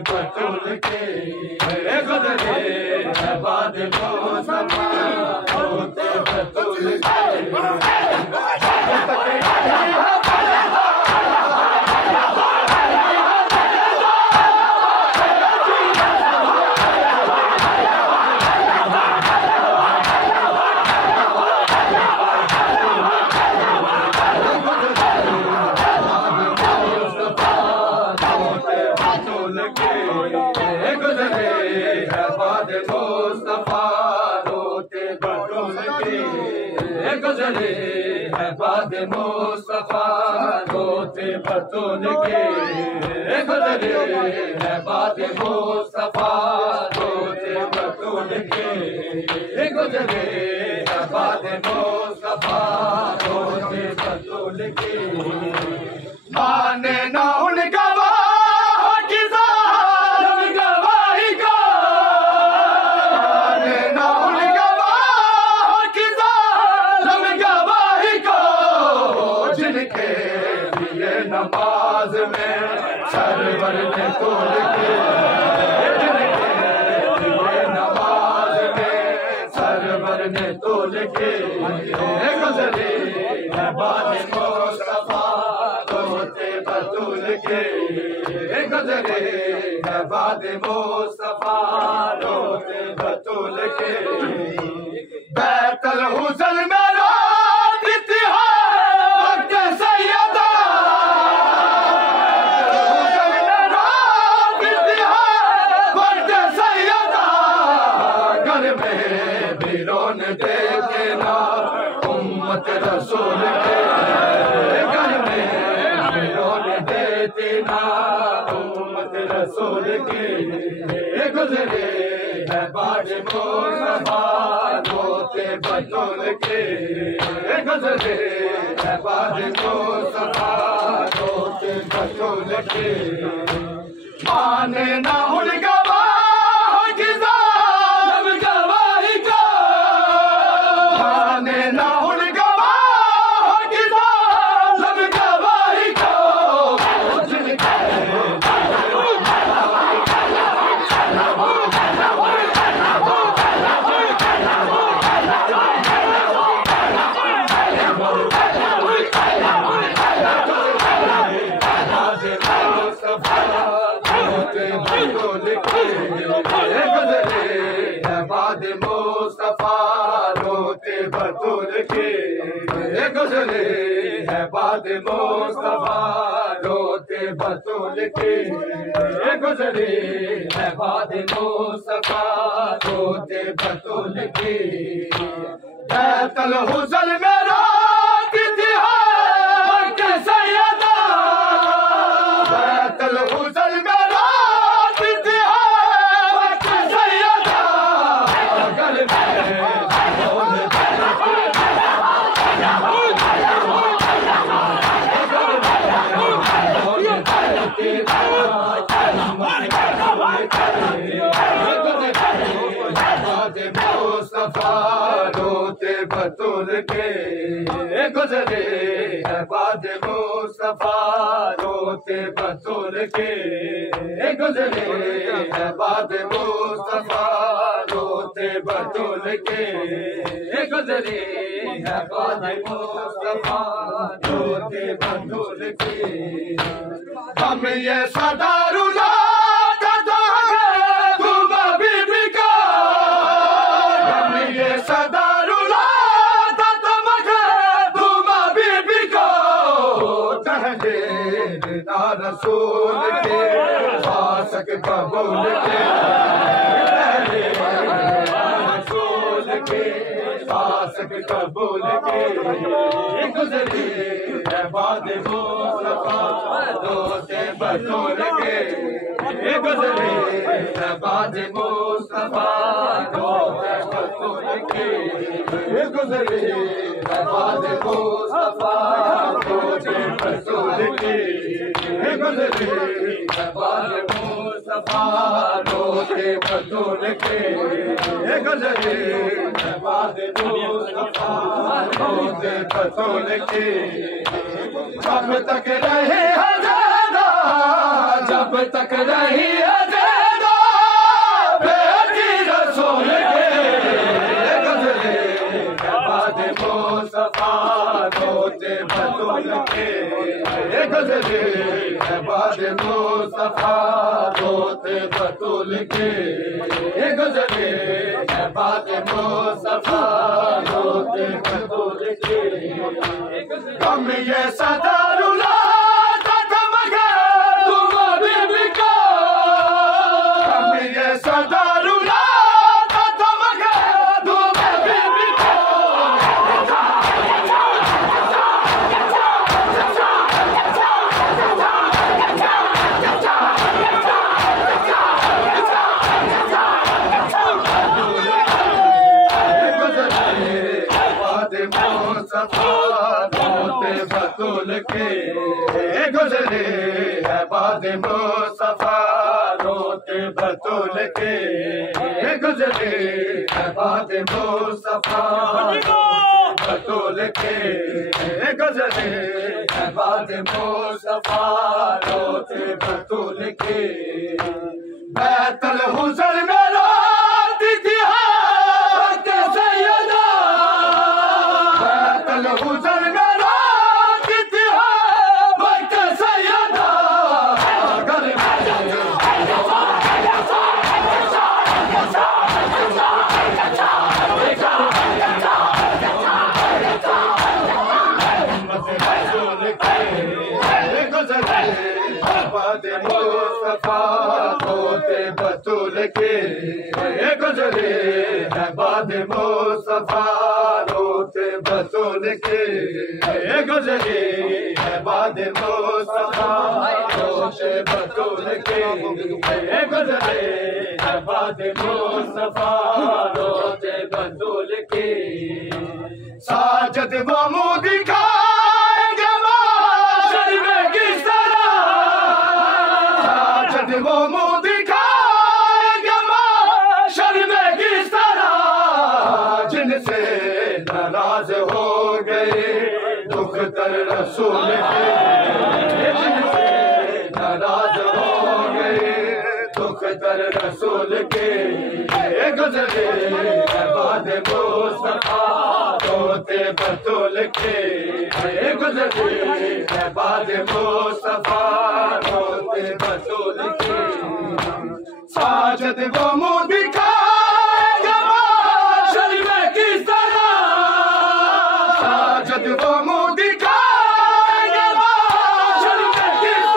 बतूल के गुजरे है बाद मुस्तफा रोते बतूल के गुजरे है बाद मुस्तफा रोते बतूल के गुजरे है बाद मुस्तफा रोते बतूल के गुजरे है बाद मुस्तफा रोते बतूल के माने ना उनका नमाज में सरवर ने तोड़ के नमाज में सरवर ने तोड़ के गुजरे है बाद मुस्तफा रोते बतूल के गुजरे है बाद मुस्तफा रोते बतूल के बैतुल हुस्न में देना उम्मत रसूल के घर में रोन दे देना उम्मत रसूल के गुजरे है बाद मुस्तफा रोते बतूल के गुजरे है बाद मुस्तफा रोते बतूल के माने ना उनका मुस्तफा रोते बतूल के गुजरे है बाद मुस्तफा रोते बतूल के गुजरे है बाद मुस्तफा रोते बतूल के बैतुल हुस्न में रोती थी के सैयदा बैतुल हुस्न में मुस्तफा रोते बतूल के गुजरे है बाद मुस्तफा रोते बतूल के गुजरे है बाद मुस्तफा रोते बतूल के गुजरे है बाद मुस्तफा रोते बतूल के हम ये सदारुला रसूल के फासक कबूल के रसूल के फासक कबूल के गुजरे है बाद मुस्तफा रोते बतूल के गुजरे है बाद मुस्तफा रोते बतूल के गुजरे है बाद मुस्तफा रोते बतूल के गुजरे है बाद मुस्तफा रोते बतूल के गुजरे है बाद मुस्तफा रोते बतूल के कब तक रहे हजारा जब तक रही है ज़िंदा बेटी रसूल के गुज़रे बाद मुस्तफा रोते बतूल के गुज़रे बाद मुस्तफा रोते बतूल के गुज़रे बाद मुस्तफा रोते बतूल के कम ये सदा रुला बतूल के गुज़रे है बाद मुस्तफा रोते बतूल के गुज़रे है बाद मुस्तफा बतूल के गुज़रे है बाद मुस्तफा रोते बतूल के बैतुल हुज़र में रोती थी सैयदा बैतुल हुज़र में मुस्तफा रोते बतूल के गुज़रे है बाद मुस्तफा रोते बतूल के गुज़रे है बाद मुस्तफा रोते बतूल के गुज़रे है बाद मुस्तफा रोते बतूल के साजद वो मुँह दिखा वो मुँह दिखाएंगे माशर में किस तरह जिनसे नाराज हो गए दुख तर रसूल के जिनसे नाराज हो गए दुख तर रसूल के गुज़रे बाद मुस्तफा रोते बतूल के गुज़रे बाद मुस्तफा रोते बतूल के साजद वो मुँह दिखाएगा माशर में किस तरह साजद वो मुँह दिखाएगा माशर में किस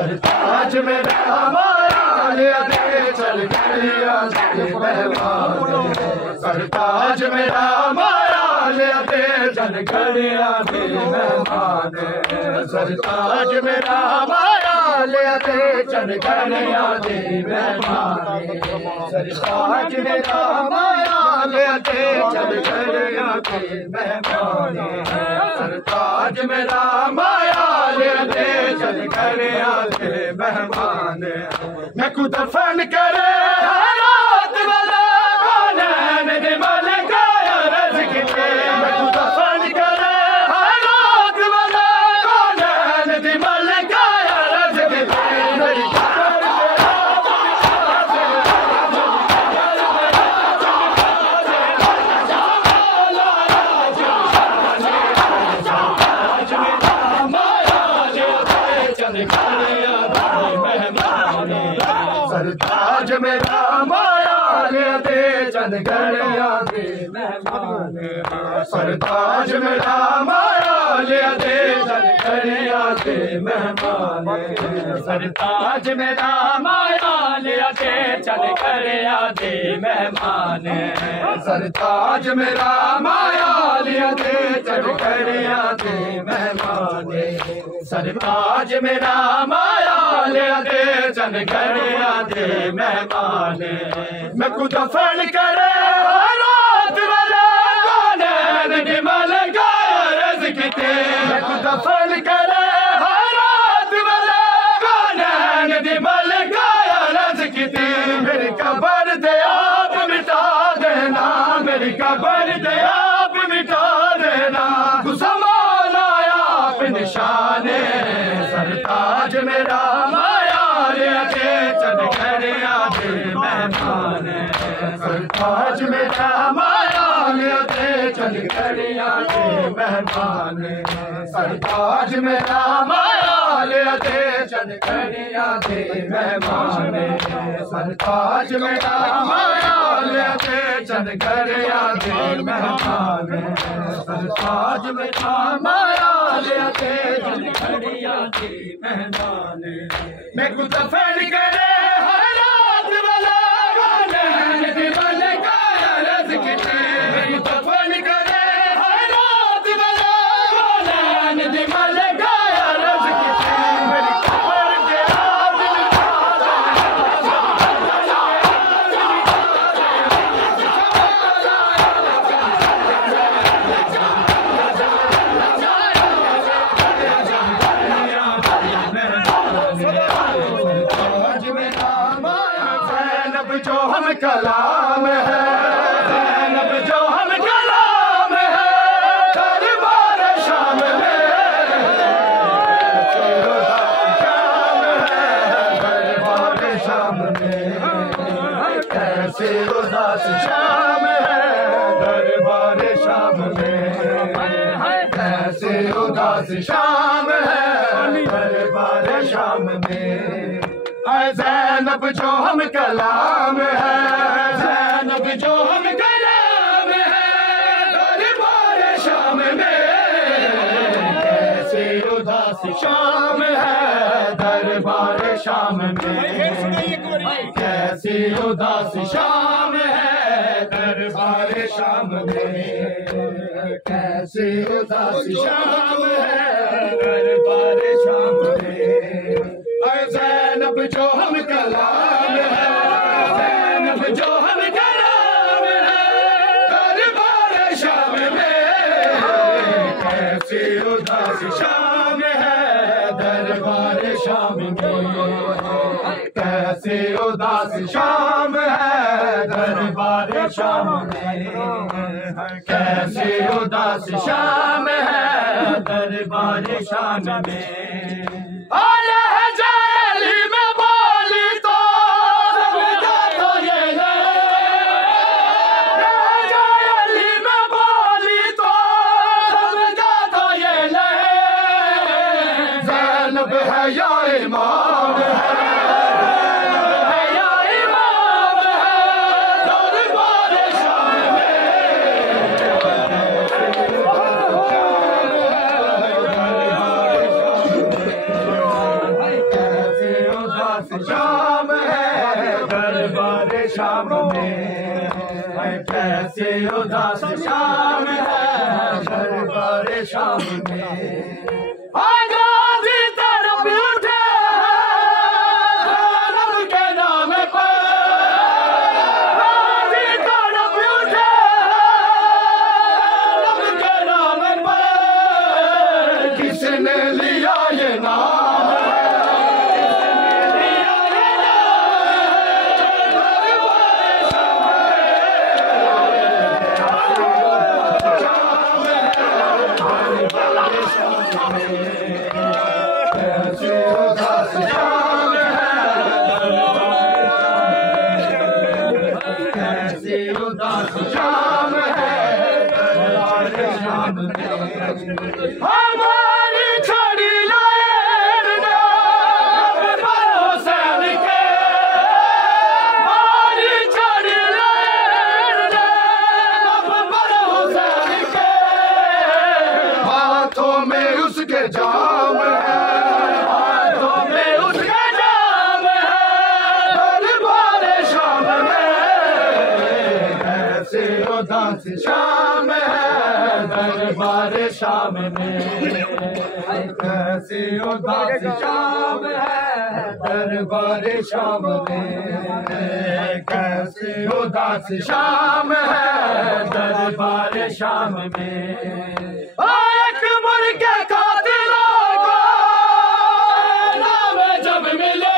सरताज मेरा हमारा दे चल गलिया दे मेहमान सरताज मेरा हमारा दे चल गलिया दे मेहमान सरताज मेरा हमारा दे चल गलिया दे मेहमान सरताज मेरा हमारा दे चल गलिया दे मेहमान सरताज मेरा हमारा दे चल गलिया दे मेहमान मैं खुद फन करे रात वाला कौन है मालिक रज़ के मैं खुद फन करे रात वाला कौन है मालिक रज़ के मेरी सरताज मेरा माया दे चंद गलिया दे मेहमान सरताज मेरा माया लिया दे चल करिया दे मेहमान सरताज मेरा माया लिया दे चल करिया दे मेहमान सरताज मेरा माया लिया दे चल करिया दे मेहमान सरताज मेरा माया लिया दे चल करिया दे मेहमान मैं कुछ दफन करे रात वाला गाने निमल गाया रज़्क़ ते मैं कुछ दफन करे रात वाला गाने निमल गाया रज़्क़ ते मेरी कब्र दे आप मिटा देना मेरी कब्र दे आप मिटा देना गुस्मान आया आप निशाने सरताज मेरा माया लिया दे चल करिया दे मेहमान सरताज मेरा माया लिया दे चल करिया दे मेहमान सरताज मेरा माया लिया दे चल करिया दे मेहमान सरताज मेरा माया लिया दे चल करिया दे मेहमान सरताज मेरा माया लिया दे चल करिया दे मेहमान मैं कुछ दफन करे हालात वाला गाने निमल गाया रज़्क़ ते मैं कुछ दफन करे हालात वाला गाने निमल गाया रज़्क़ ते मेरी कब्र दे आप मिटा जो हम कलाम है ज़ैनब जो हम कलाम है दरबार शाम में दरबार शाम में कैसे उदास शाम है दरबार शाम में कैसे उदास शाम है दरबार शाम में ज़ैनब जो हम कलाम है ज़ैनब जो हम कलाम है दरबार शाम में कैसे उदास शाम है दरबार शाम में कैसे उदास शाम है दरबार शाम में कैसे उदास शाम है दरबार शाम में ज़ैनब जो हम कलाम है ज़ैनब जो हम कलाम है दरबार शाम में कैसे उदास शाम है दरबार शाम में कैसे उदास शाम है दरबार शाम में कैसे उदास शाम है दरबार शाम में है या इमाम है या इमाम है दरबार शाम में कैसे उदास शाम है दरबार शाम में कैसे उदास शाम है दरबार शाम में किसने लिया ये नाम शाम है हमारी छड़ी हुसैन के हमारी छड़ी हुसैन के हाथों में में कैसी उदास शाम है दरबार शाम में कैसी उदास शाम है दरबार शाम में एक मुर्गे कातिलों को नाम जब मिले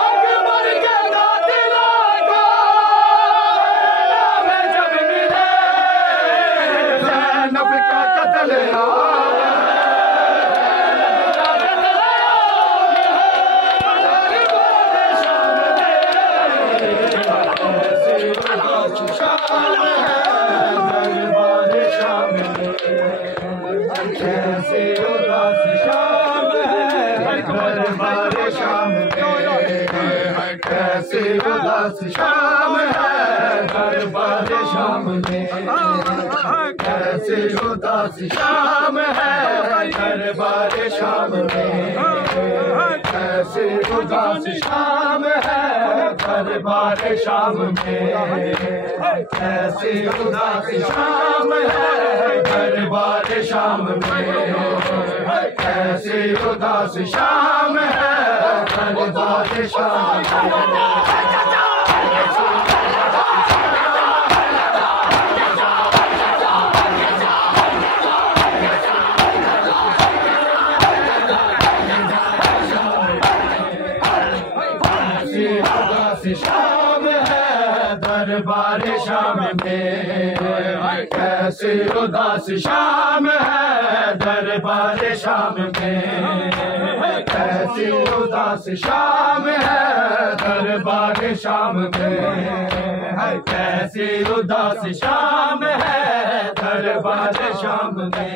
एक मुर्गे कातिलों को नाम जब मिले ज़ैनब का कत्ल कैसे उदास शाम है दरबार शाम में कैसे उदास शाम है दरबार शाम में कैसे उदास शाम है दरबार शाम में कैसे उदास शाम है दरबार शाम में कैसे उदास शाम है दरबार शाम में कैसे उदास शाम है दरबार शाम में शाम है दरबार शाम में कैसी उदास शाम है दरबार शाम में कैसी उदास शाम है दरबार शाम में कैसी उदास शाम है दरबार शाम में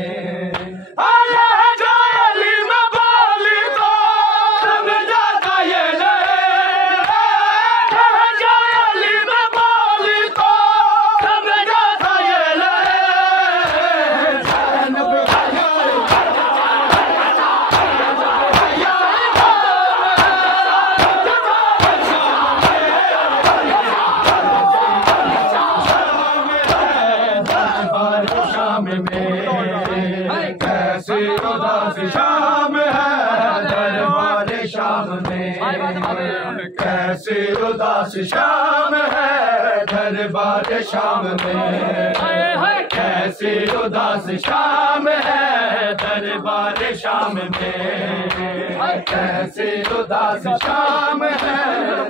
कैसी उदास शाम है दरबार शाम में कैसी उदास शाम है दरबार शाम में कैसी उदास शाम है दरबार शाम में कैसी उदास शाम है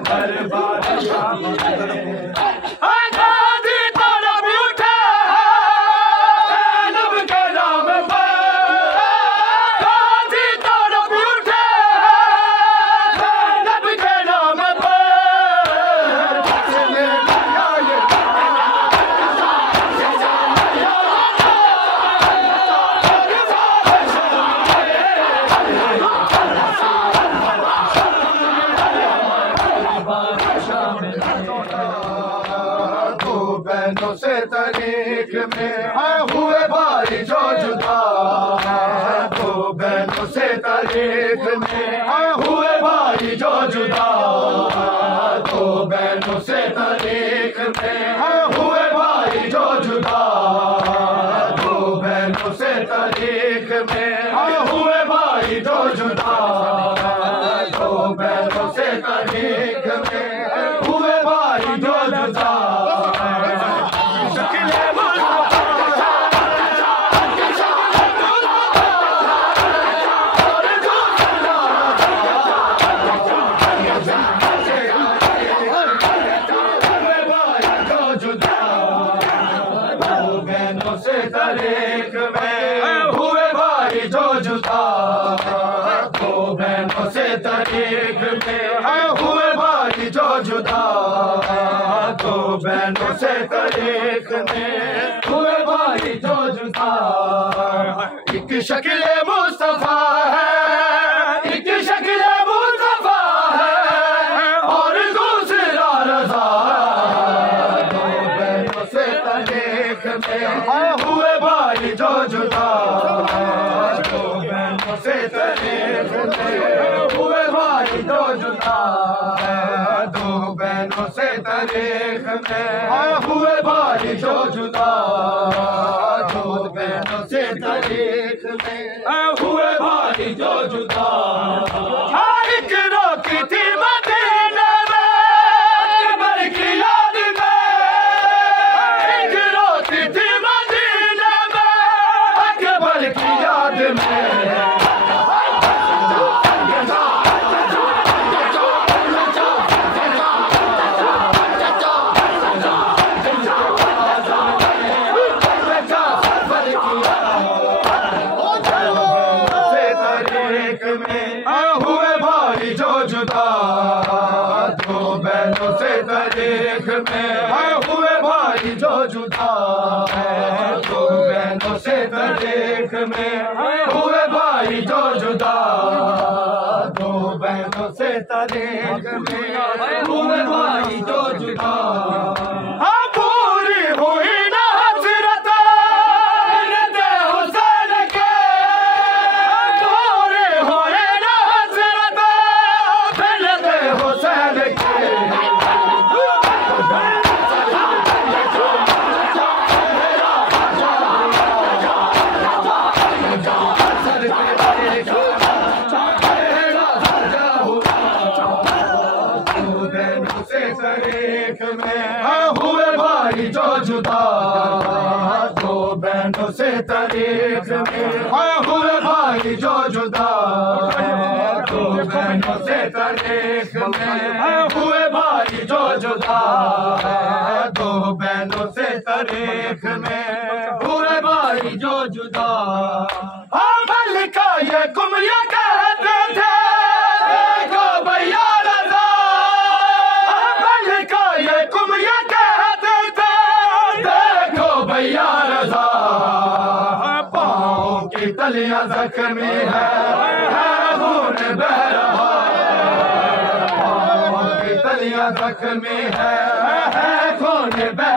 दरबार शाम में बहनों से तरीक में हुए भाई जो जुदा दो बहनों से तरीक में हुए भाई जो जुदा दो बहनों से तरीक में हुए भाई जो जुदा दो बहनों से तरीक में हुए भाई जो जुदा दो बहनों से तरीक में हुए भाई जो जुदा तरीक में हुए भाई जो जुदा दो बहनों से तरीक में हुए भाई जो जुदा दो बहनों से तरीक में हुए भाई जो जुदा एक शक्ल मुस्तफा है एक शक्ल मुस्तफा है और दूसरा रज़ा दो बहनों से तरीक में हुए भाई जो जुदा दो बहनों से तरीक में हुए भाई जो जुदा दो बहनों से तारीख में हुए भाई जो जुदा, दो बहनों से तारीख में हुए भाई जो जुदा। एक रोकी थी मदीने में अकबर की याद में, एक रोकी थी मदीने में अकबर की याद में। हुए भाई जो जुदा, दो बहनों से तारीख में हुए भाई जो जुदा, दो बहनों से तारीख में हुए भाई जो जुदा, दो बहनों से तारीख में हुए भाई जो जुदा। हाँ पूरी हुई ना हसरत हुसैन के, पूरी हुई ना हसरत हुसैन के। हुए भाई जो जुदा, दो बहनों से तारीख में हुए भाई जो जुदा, दो बहनों से तारीख में हुए भाई जो जुदा, दो बहनों से तारीख में हुए भाई जो जुदा। हाँ मलिका ये कुमरिया कहते थे देखो भैया रज़ा, मलिका ये कुमरिया कहते थे देखो भैया रज़ा। पाँव की तलियां जख्मी है खून बह रहा, पाँव की तलियां जख्मी है खून बह